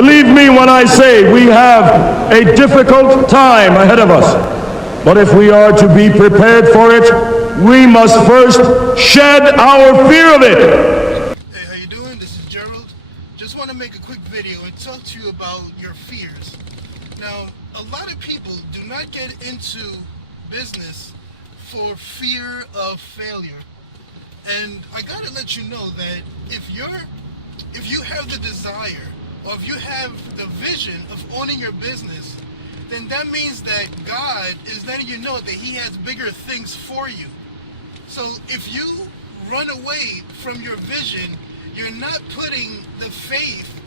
Believe me when I say we have a difficult time ahead of us. But if we are to be prepared for it, we must first shed our fear of it. Hey, how you doing? This is Gerald. Just want to make a quick video and talk to you about your fears. Now, a lot of people do not get into business for fear of failure. And I gotta let you know that if you have the desire, or if you have the vision of owning your business, then that means that God is letting you know that He has bigger things for you. So if you run away from your vision, you're not putting the faith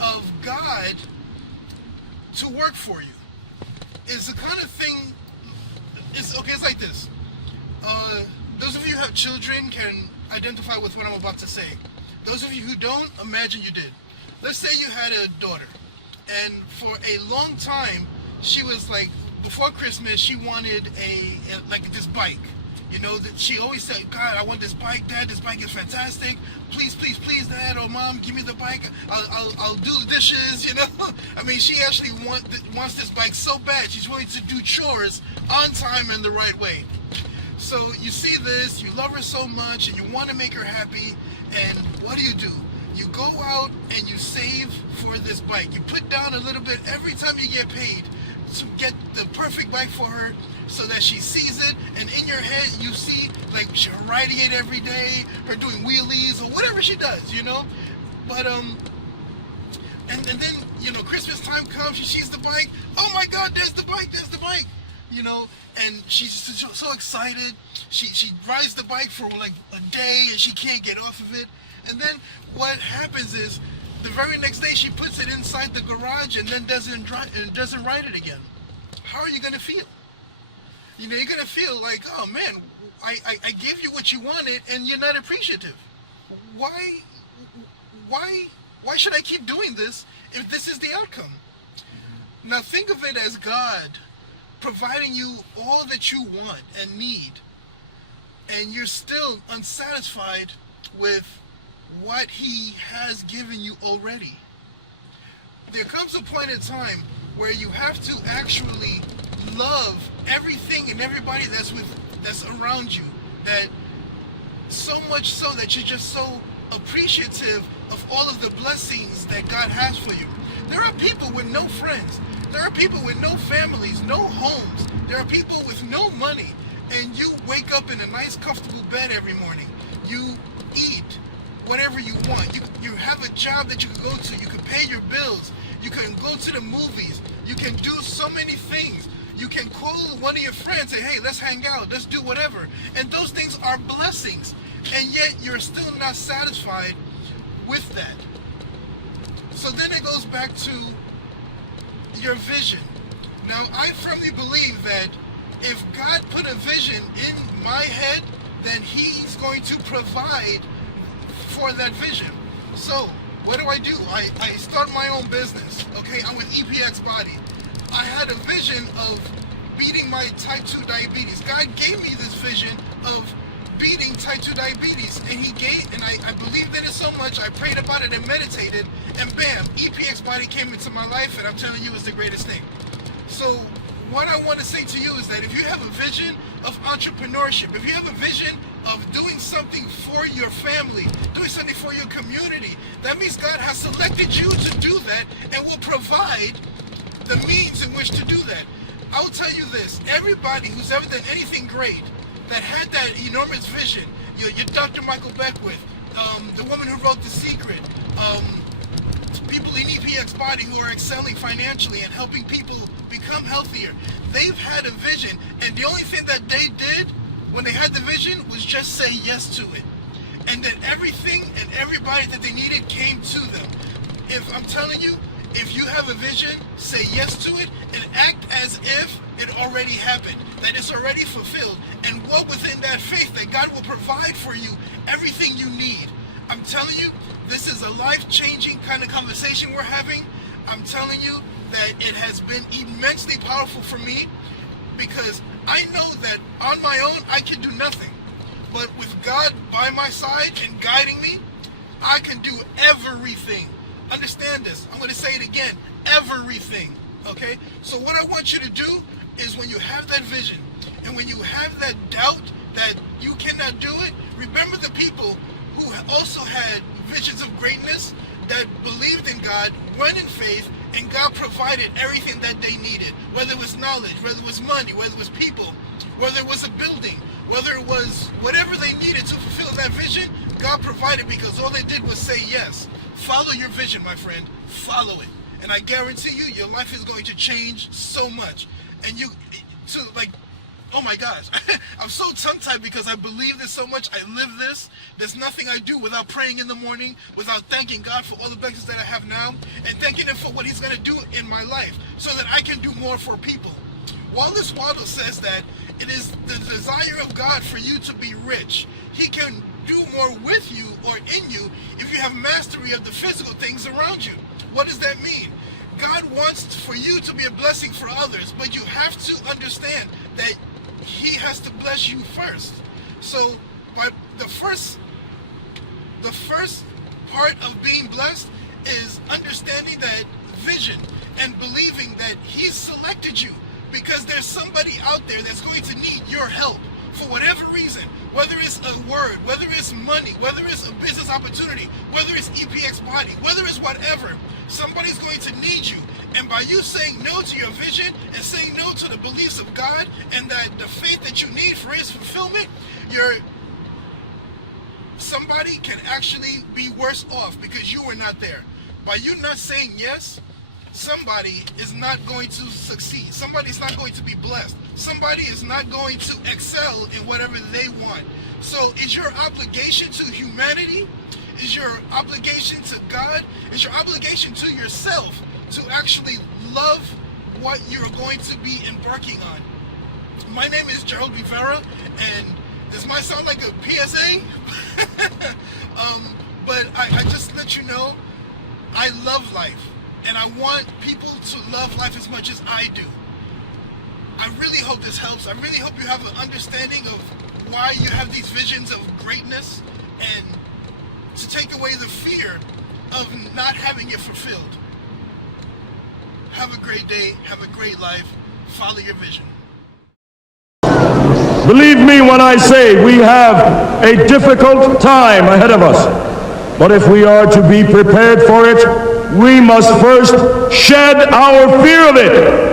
of God to work for you. It's the kind of thing, it's like this. Those of you who have children can identify with what I'm about to say. Those of you who don't, imagine you did. Let's say you had a daughter, and for a long time, she was like, before Christmas, she wanted like this bike. You know, that she always said, God, I want this bike, Dad, this bike is fantastic. Please, please, please, Dad, or Mom, give me the bike. I'll do the dishes, you know. I mean, she actually wants this bike so bad, she's willing to do chores on time and the right way. So you see this, you love her so much, and you want to make her happy, and what do? You go out and you save for this bike. You put down a little bit every time you get paid to get the perfect bike for her, so that she sees it, and in your head you see like she riding it every day, her doing wheelies or whatever she does, you know. But and then, you know, Christmas time comes, she sees the bike. Oh my God, there's the bike, you know, and she's so excited. She rides the bike for like a day and she can't get off of it. And then what happens is the very next day she puts it inside the garage and then doesn't ride it again. How are you gonna feel? You know, you're gonna feel like, oh man, I gave you what you wanted and you're not appreciative. Why should I keep doing this if this is the outcome? Now think of it as God providing you all that you want and need, and you're still unsatisfied with what He has given you already. There comes a point in time where you have to actually love everything and everybody that's around you, that so much so that you're just so appreciative of all of the blessings that God has for you. There are people with no friends. There are people with no families, no homes. There are people with no money, and you wake up in a nice comfortable bed every morning. You eat whatever you want. You have a job that you can go to. You can pay your bills. You can go to the movies. You can do so many things. You can call one of your friends and say, hey, let's hang out, let's do whatever. And those things are blessings. And yet you're still not satisfied with that. So then it goes back to your vision. Now, I firmly believe that if God put a vision in my head, then He's going to provide for that vision. So what do? I start my own business. Okay, I'm with EPXBody. I had a vision of beating my type 2 diabetes. God gave me this vision of beating type 2 diabetes, and I believed in it so much, I prayed about it and meditated, and bam, EPXBody came into my life, and I'm telling you, it's the greatest thing. So what I want to say to you is that if you have a vision of entrepreneurship, if you have a vision of doing something for your family, doing something for your community, that means God has selected you to do that and will provide the means in which to do that. I'll tell you this, everybody who's ever done anything great, that had that enormous vision, your Dr. Michael Beckwith, the woman who wrote The Secret, people in EPXBody who are excelling financially and helping people become healthier, they've had a vision, and the only thing that they did when they had the vision was just say yes to it. And then everything and everybody that they needed came to them. If I'm telling you, if you have a vision, say yes to it and act as if it already happened, that it's already fulfilled, and walk within that faith that God will provide for you everything you need. I'm telling you, this is a life-changing kind of conversation we're having. I'm telling you that it has been immensely powerful for me, because I know that on my own I can do nothing. But with God by my side and guiding me, I can do everything. Understand this. I'm going to say it again. Everything. Okay? So what I want you to do is when you have that vision and when you have that doubt that you cannot do it, remember the people who also had visions of greatness, that believed in God, went in faith, and God provided everything that they needed. Whether it was knowledge, whether it was money, whether it was people, whether it was a building, whether it was whatever they needed to fulfill that vision, God provided, because all they did was say yes. Follow your vision, my friend. Follow it. And I guarantee you, your life is going to change so much. And oh my gosh, I'm so tongue-tied because I believe this so much. I live this. There's nothing I do without praying in the morning, without thanking God for all the blessings that I have now, and thanking Him for what He's going to do in my life so that I can do more for people. Wallace Waldo says that it is the desire of God for you to be rich. He can do more with you or in you if you have mastery of the physical things around you. What does that mean? God wants for you to be a blessing for others, but you have to understand that He has to bless you first. So the first part of being blessed is understanding that vision and believing that He's selected you, because there's somebody out there that's going to need your help for whatever reason, whether it's a word, whether it's money, whether it's a business opportunity, whether it's EPX Body, whether it's whatever, somebody's going to need you. And by you saying no to your vision and saying no to the beliefs of God and that the faith that you need for His fulfillment, somebody can actually be worse off because you were not there. By you not saying yes, somebody is not going to succeed. Somebody is not going to be blessed. Somebody is not going to excel in whatever they want. So is your obligation to humanity, is your obligation to God, is your obligation to yourself to actually love what you're going to be embarking on. My name is Gerald Rivera, and this might sound like a PSA, but I just let you know, I love life. And I want people to love life as much as I do. I really hope this helps. I really hope you have an understanding of why you have these visions of greatness, and to take away the fear of not having it fulfilled. Have a great day. Have a great life. Follow your vision. Believe me when I say we have a difficult time ahead of us. But if we are to be prepared for it, we must first shed our fear of it.